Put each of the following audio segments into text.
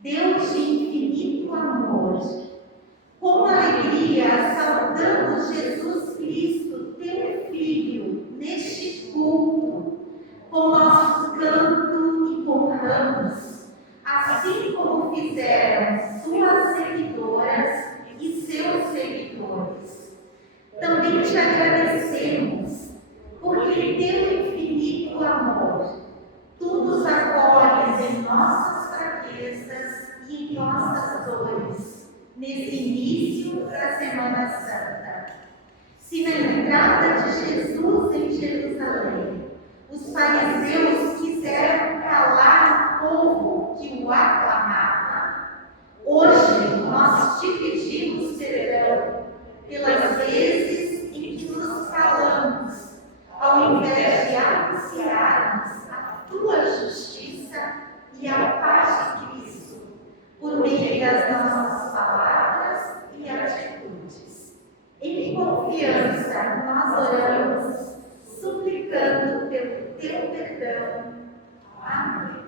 Deus de infinito amor, com alegria saudamos Jesus Cristo, teu Filho, neste culto, com nosso canto e com ramos, assim como fizeram suas seguidoras e seus seguidores. Também te agradecemos, porque teu infinito amor, tu nos acolhes em nossas fraquezas e em nossas dores, nesse início da Semana Santa. Se na entrada de Jesus em Jerusalém, os fariseus quiseram calar o povo que o aclamava, hoje nós te pedimos perdão pelas vezes em que nos calamos, ao invés de anunciarmos a tua justiça e a paz de Cristo, por meio das nossas palavras e atitudes. Em confiança nós oramos, suplicando pelo teu perdão. Amém.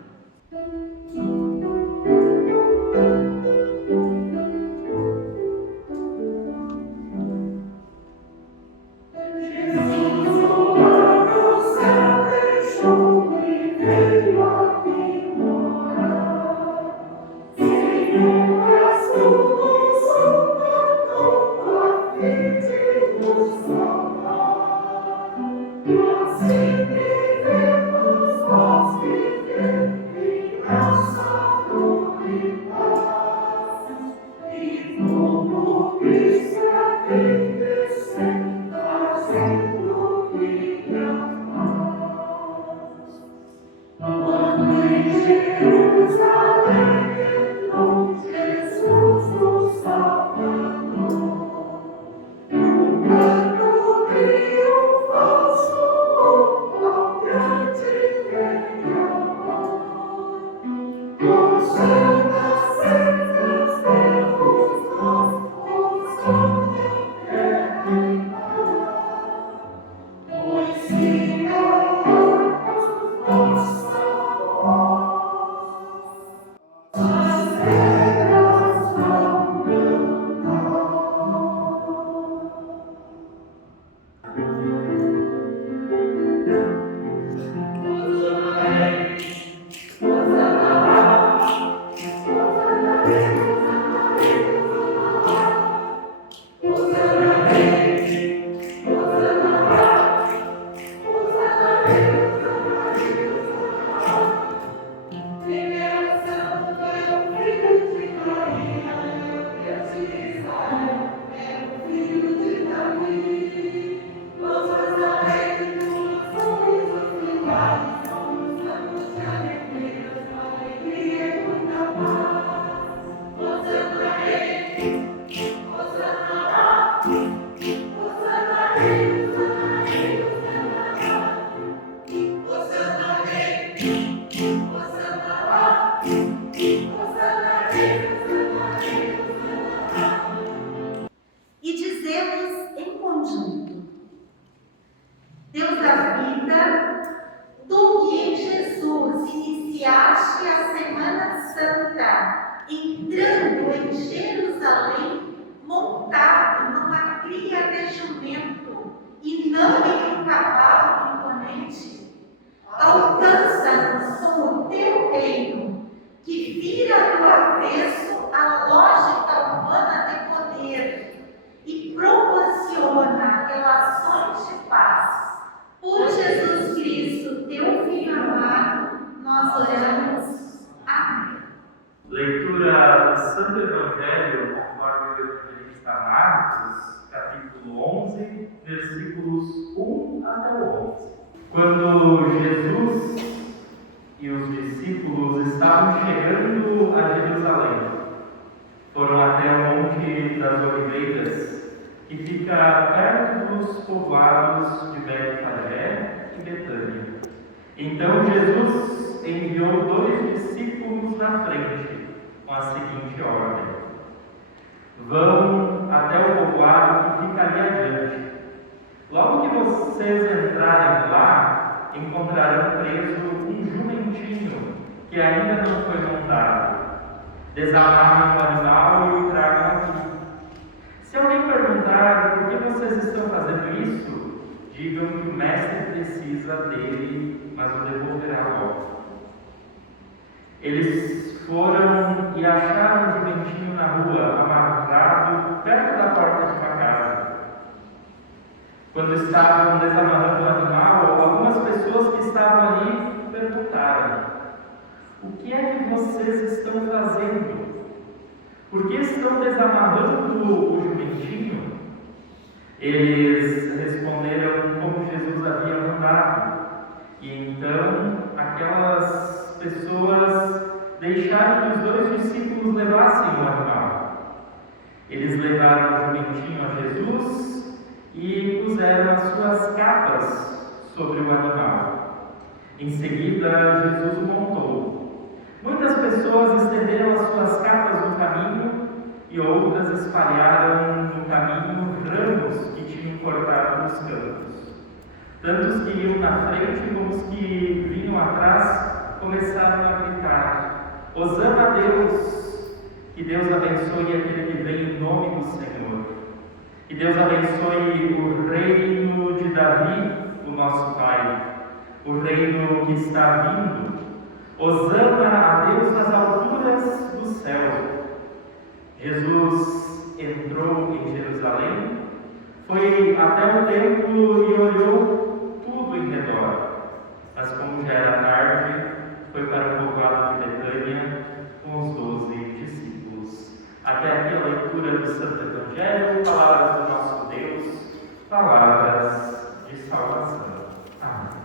Marcos, capítulo 11, versículos 1 até o 11. Quando Jesus e os discípulos estavam chegando a Jerusalém, foram até o Monte das Oliveiras, que fica perto dos povoados de Betfagé e Betânia. Então Jesus enviou 2 discípulos na frente, com a seguinte ordem: vão até o povoado que fica ali adiante. Logo que vocês entrarem lá, encontrarão preso um jumentinho que ainda não foi montado. Desamarrem o animal e o tragam aqui. Se alguém perguntar por que vocês estão fazendo isso, digam que o mestre precisa dele, mas o devolverá logo. Eles foram e acharam o jumentinho na rua, amarrado perto da porta de uma casa. Quando estavam desamarrando o animal, algumas pessoas que estavam ali perguntaram: o que é que vocês estão fazendo? Por que estão desamarrando o jumentinho? Eles responderam como Jesus havia mandado. E então aquelas pessoas deixaram que os 2 discípulos levassem o animal. Eles levaram o jumentinho a Jesus e puseram as suas capas sobre o animal. Em seguida, Jesus o montou. Muitas pessoas estenderam as suas capas no caminho e outras espalharam no caminho ramos que tinham cortado nos campos. Tanto os que iam na frente como os que vinham atrás começaram a gritar: Hosana a Deus! Que Deus abençoe aquele que vem em nome do Senhor. Que Deus abençoe o reino de Davi, o nosso Pai, o reino que está vindo. Hosana a Deus nas alturas do céu. Jesus entrou em Jerusalém, foi até o templo e olhou tudo em redor. Mas como já era tarde, foi para o povoado de Betânia com os 12 discípulos. Até aqui a leitura do Santo Evangelho, palavras do nosso Deus, palavras de salvação. Amém.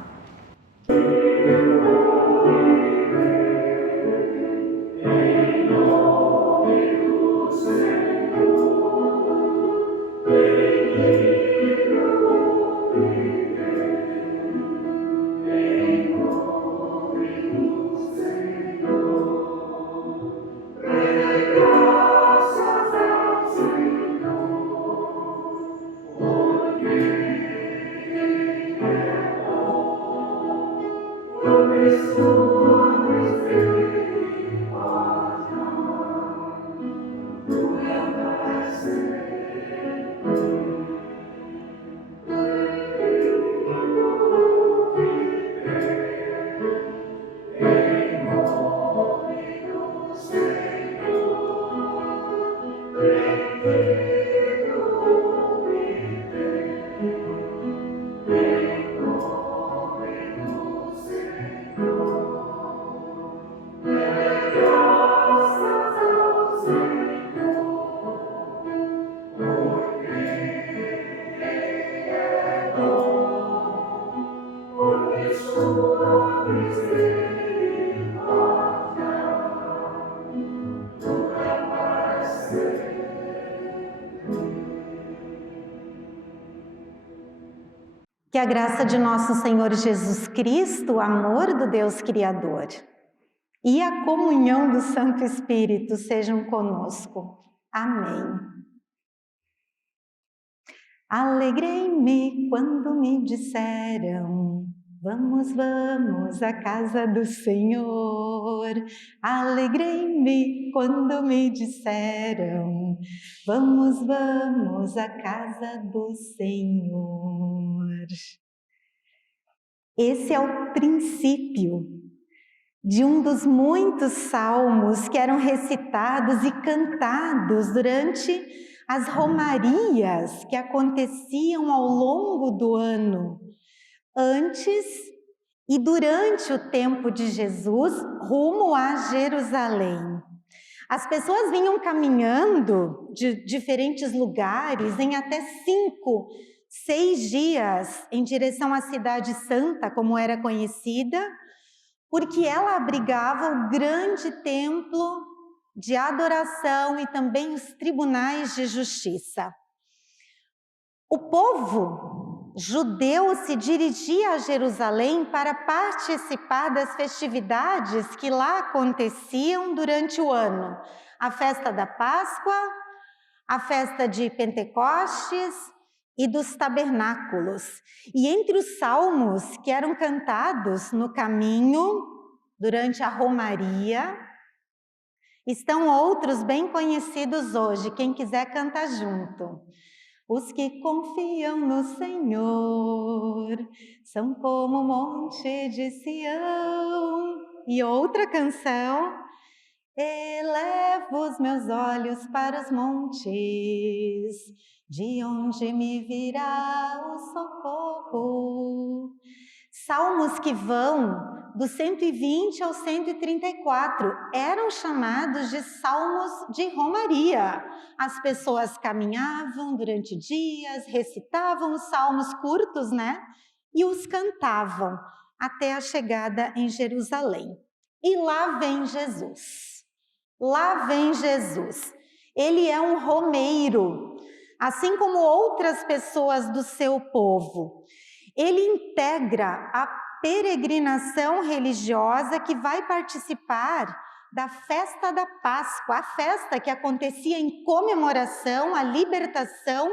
Que a graça de nosso Senhor Jesus Cristo, o amor do Deus Criador e a comunhão do Santo Espírito sejam conosco. Amém. Alegrei-me quando me disseram: vamos, vamos à casa do Senhor. Alegrei-me quando me disseram: vamos, vamos à casa do Senhor. Esse é o princípio de um dos muitos salmos que eram recitados e cantados durante as romarias que aconteciam ao longo do ano, antes e durante o tempo de Jesus, rumo a Jerusalém. As pessoas vinham caminhando de diferentes lugares em até 5, 6 dias em direção à Cidade Santa, como era conhecida, porque ela abrigava o grande templo de adoração e também os tribunais de justiça. O povo judeu se dirigia a Jerusalém para participar das festividades que lá aconteciam durante o ano. A festa da Páscoa, a festa de Pentecostes e dos tabernáculos. E entre os salmos que eram cantados no caminho, durante a romaria, estão outros bem conhecidos hoje, quem quiser cantar junto. Os que confiam no Senhor são como o monte de Sião. E outra canção, elevo os meus olhos para os montes, de onde me virá o socorro. Salmos que vão do 120 ao 134 eram chamados de salmos de romaria. As pessoas caminhavam durante dias, recitavam os salmos curtos, né? E os cantavam até a chegada em Jerusalém. E lá vem Jesus. Lá vem Jesus. Ele é um romeiro, assim como outras pessoas do seu povo. Ele integra a peregrinação religiosa que vai participar da festa da Páscoa, a festa que acontecia em comemoração à libertação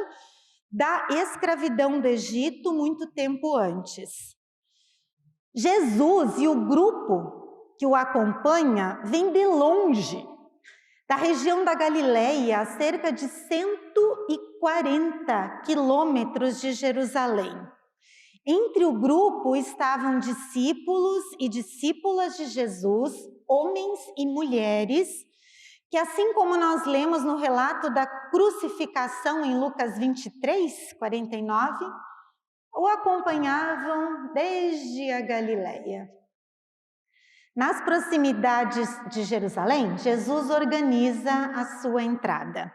da escravidão do Egito muito tempo antes. Jesus e o grupo que o acompanha vem de longe, da região da Galileia, a cerca de 140 quilômetros de Jerusalém. Entre o grupo estavam discípulos e discípulas de Jesus, homens e mulheres, que assim como nós lemos no relato da crucificação em Lucas 23, 49, o acompanhavam desde a Galileia. Nas proximidades de Jerusalém, Jesus organiza a sua entrada.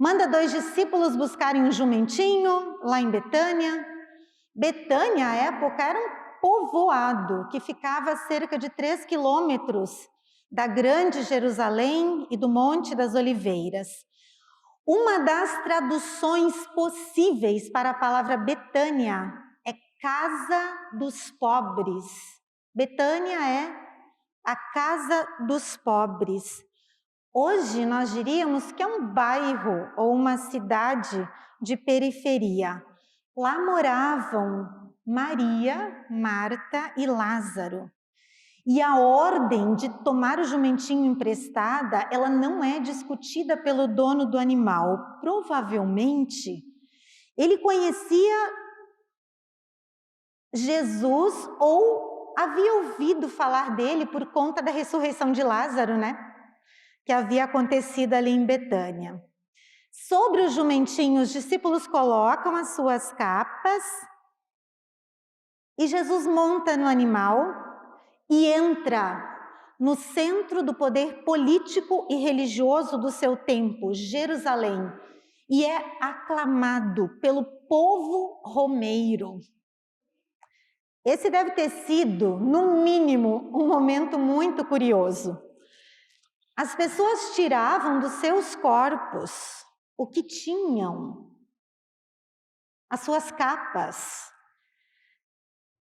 Manda 2 discípulos buscarem um jumentinho lá em Betânia. Betânia, à época, era um povoado que ficava a cerca de 3 quilômetros da grande Jerusalém e do Monte das Oliveiras. Uma das traduções possíveis para a palavra Betânia é casa dos pobres. Betânia é a casa dos pobres. Hoje nós diríamos que é um bairro ou uma cidade de periferia. Lá moravam Maria, Marta e Lázaro. E a ordem de tomar o jumentinho emprestada, ela não é discutida pelo dono do animal. Provavelmente, ele conhecia Jesus ou havia ouvido falar dele por conta da ressurreição de Lázaro, né? Que havia acontecido ali em Betânia. Sobre o jumentinho, os discípulos colocam as suas capas e Jesus monta no animal e entra no centro do poder político e religioso do seu tempo, Jerusalém, e é aclamado pelo povo romeiro. Esse deve ter sido, no mínimo, um momento muito curioso. As pessoas tiravam dos seus corpos o que tinham, as suas capas,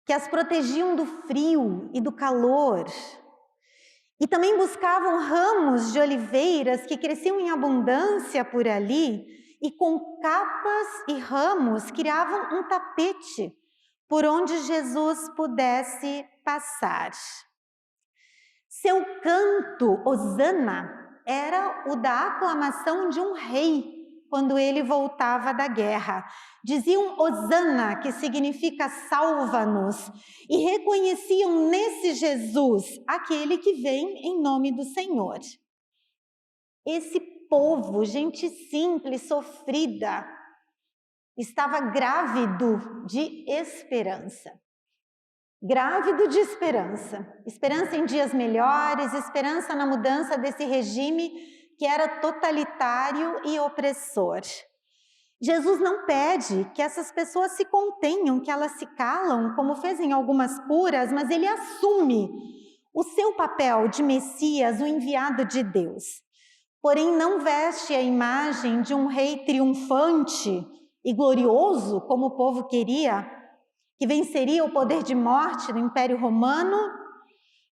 que as protegiam do frio e do calor. E também buscavam ramos de oliveiras que cresciam em abundância por ali, e com capas e ramos criavam um tapete por onde Jesus pudesse passar. Seu canto, Hosana, era o da aclamação de um rei quando ele voltava da guerra. Diziam Hosana, que significa salva-nos, e reconheciam nesse Jesus aquele que vem em nome do Senhor. Esse povo, gente simples, sofrida, estava grávido de esperança. grávido de esperança. Esperança em dias melhores, esperança na mudança desse regime que era totalitário e opressor. Jesus não pede que essas pessoas se contenham, que elas se calam, como fez em algumas curas, mas ele assume o seu papel de Messias, o enviado de Deus. Porém, não veste a imagem de um rei triunfante e glorioso, como o povo queria, que venceria o poder de morte do Império Romano,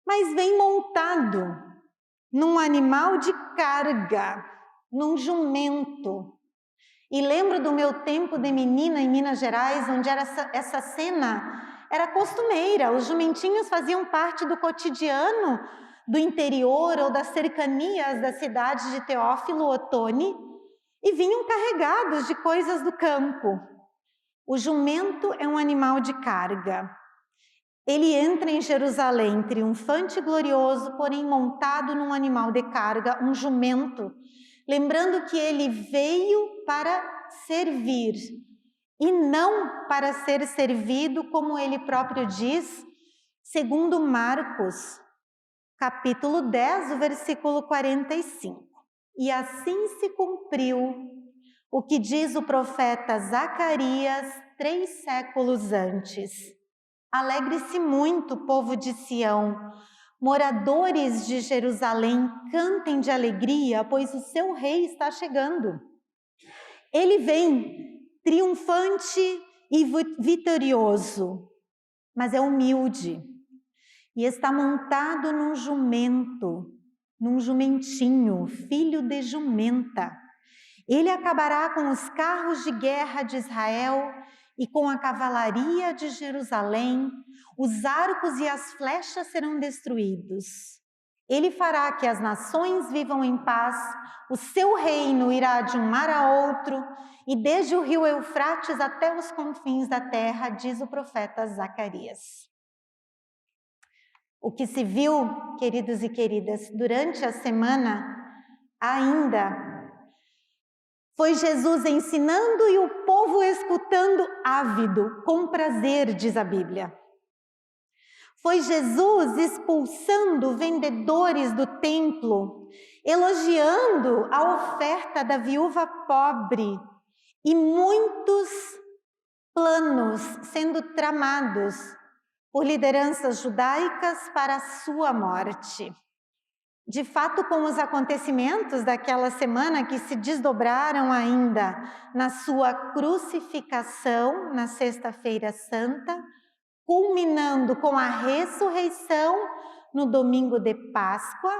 mas vem montado num animal de carga, num jumento. E lembro do meu tempo de menina em Minas Gerais, onde essa cena era costumeira. Os jumentinhos faziam parte do cotidiano do interior ou das cercanias da cidade de Teófilo Otoni e vinham carregados de coisas do campo. O jumento é um animal de carga. Ele entra em Jerusalém triunfante e glorioso, porém montado num animal de carga, um jumento, lembrando que ele veio para servir e não para ser servido, como ele próprio diz, segundo Marcos, capítulo 10, o versículo 45. E assim se cumpriu o que diz o profeta Zacarias 3 séculos antes. Alegre-se muito, povo de Sião, moradores de Jerusalém, cantem de alegria, pois o seu rei está chegando. Ele vem triunfante e vitorioso, mas é humilde e está montado num jumento, num jumentinho, filho de jumenta. Ele acabará com os carros de guerra de Israel e com a cavalaria de Jerusalém, os arcos e as flechas serão destruídos. Ele fará que as nações vivam em paz, o seu reino irá de um mar a outro, e desde o rio Eufrates até os confins da terra, diz o profeta Zacarias. O que se viu, queridos e queridas, durante a semana ainda foi Jesus ensinando e o povo escutando ávido, com prazer, diz a Bíblia. Foi Jesus expulsando vendedores do templo, elogiando a oferta da viúva pobre e muitos planos sendo tramados por lideranças judaicas para a sua morte. De fato, com os acontecimentos daquela semana que se desdobraram ainda na sua crucificação na Sexta-feira Santa, culminando com a ressurreição no domingo de Páscoa,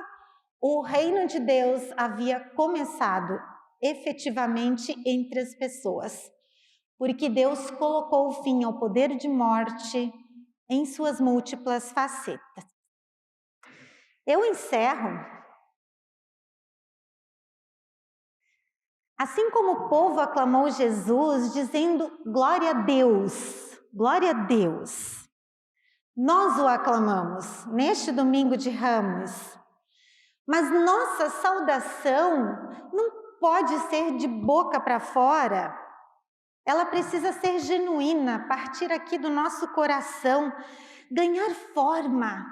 o reino de Deus havia começado efetivamente entre as pessoas, porque Deus colocou fim ao poder de morte em suas múltiplas facetas. Eu encerro. Assim como o povo aclamou Jesus, dizendo glória a Deus, glória a Deus. Nós o aclamamos neste domingo de Ramos, mas nossa saudação não pode ser de boca para fora. Ela precisa ser genuína, partir aqui do nosso coração, ganhar forma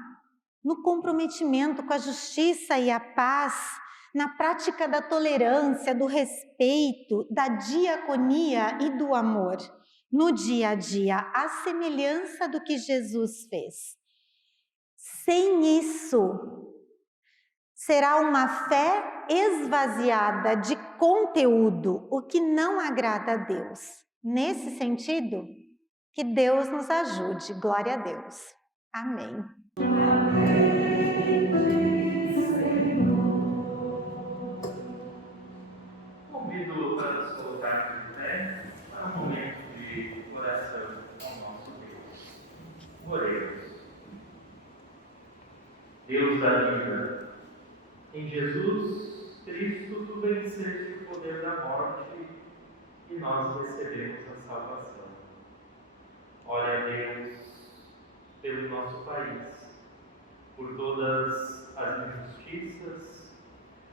no comprometimento com a justiça e a paz, na prática da tolerância, do respeito, da diaconia e do amor, no dia a dia, à semelhança do que Jesus fez. Sem isso, será uma fé esvaziada de conteúdo, o que não agrada a Deus. Nesse sentido, que Deus nos ajude. Glória a Deus. Amém. Convido para nos colocar de pé para um momento de oração ao nosso Deus. Oremos. Deus da vida, em Jesus Cristo tu venceste o poder da morte e nós recebemos a salvação. Ora a Deus pelo nosso país, por todas as injustiças.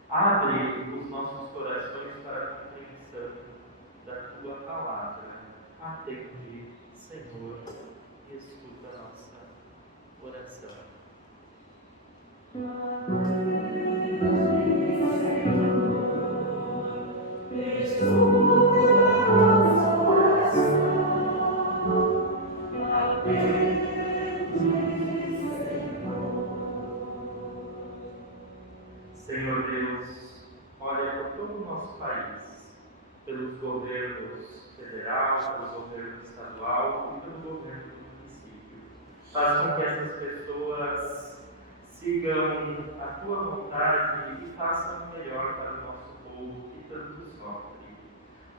Abre os nossos corações para a compreensão da Tua palavra. Atende, Senhor, e escuta a nossa coração. Senhor Deus, olha por todo o nosso país, pelos governos federal, pelo governo estadual e pelo governo do município. Faz com que essas pessoas sigam a tua vontade e façam o melhor para o nosso povo que tanto sofre.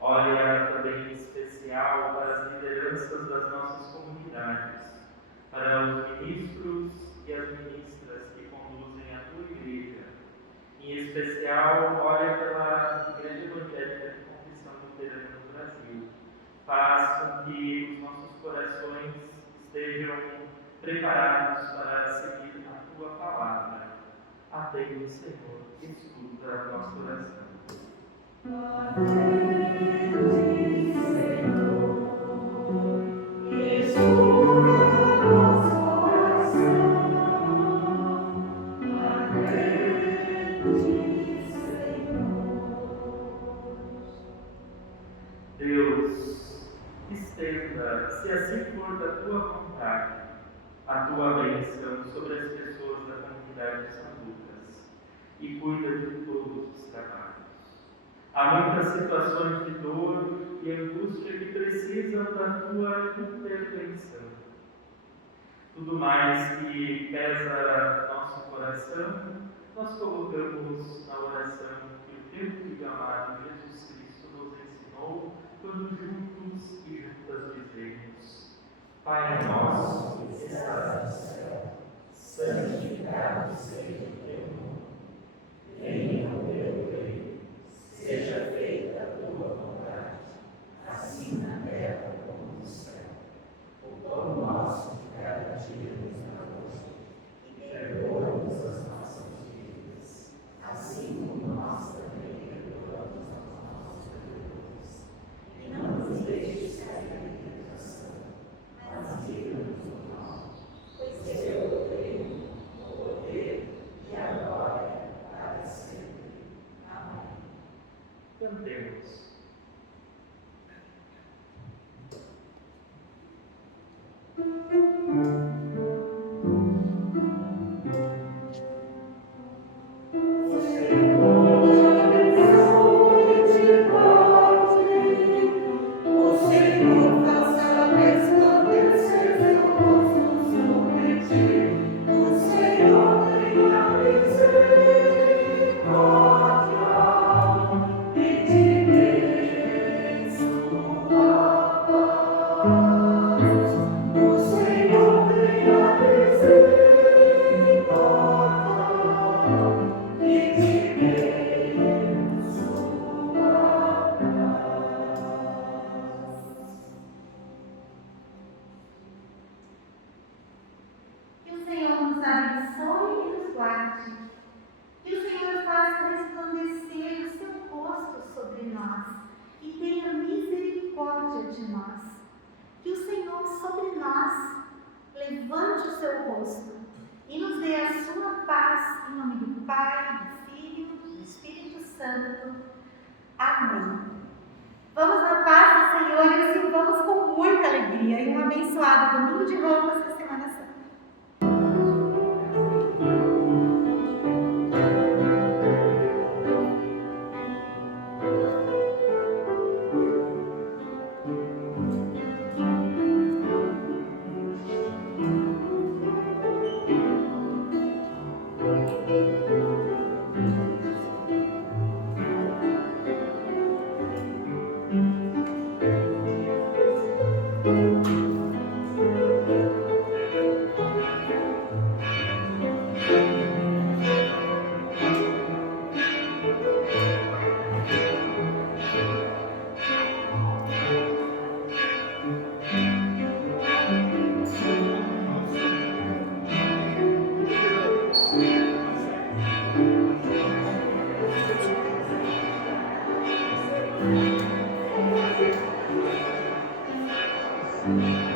Olha também em especial para as lideranças das nossas comunidades, para os ministros e as ministras que conduzem a tua igreja. Em especial, olha pela Igreja Evangélica de Confissão Luterana no Brasil. Faz com que os nossos corações estejam preparados para seguir a tua palavra. Atende, Senhor, escuta a nossa oração. Deus, estenda, se assim for da tua vontade, a tua bênção sobre as pessoas da comunidade de São Lucas e cuida de todos os trabalhos. Há muitas situações de dor e angústia que precisam da tua intervenção. Tudo mais que pesa nosso coração, nós colocamos na oração que o teu Filho amado Jesus Cristo nos ensinou quando juntos e juntas dizemos: Pai nosso que estás no céu, santificado seja o teu nome. Venha o teu reino, seja feita a tua vontade, assim na terra como no céu. O pão nosso de cada dia nos dá hoje, e perdoa-nos as nossas dívidas, assim como nós também perdoamos aos nossos devedores. E não nos deixes cair em tentação, mas livra-nos do mal, pois teu é o reino, o poder e a glória para sempre. Amém. Cantemos. Levante o seu rosto e nos dê a sua paz, em nome do Pai, do Filho e do Espírito Santo. Amém. Vamos na paz do Senhor e assim vamos com muita alegria e um abençoado domingo de Ramos da Semana Santa. Thank you.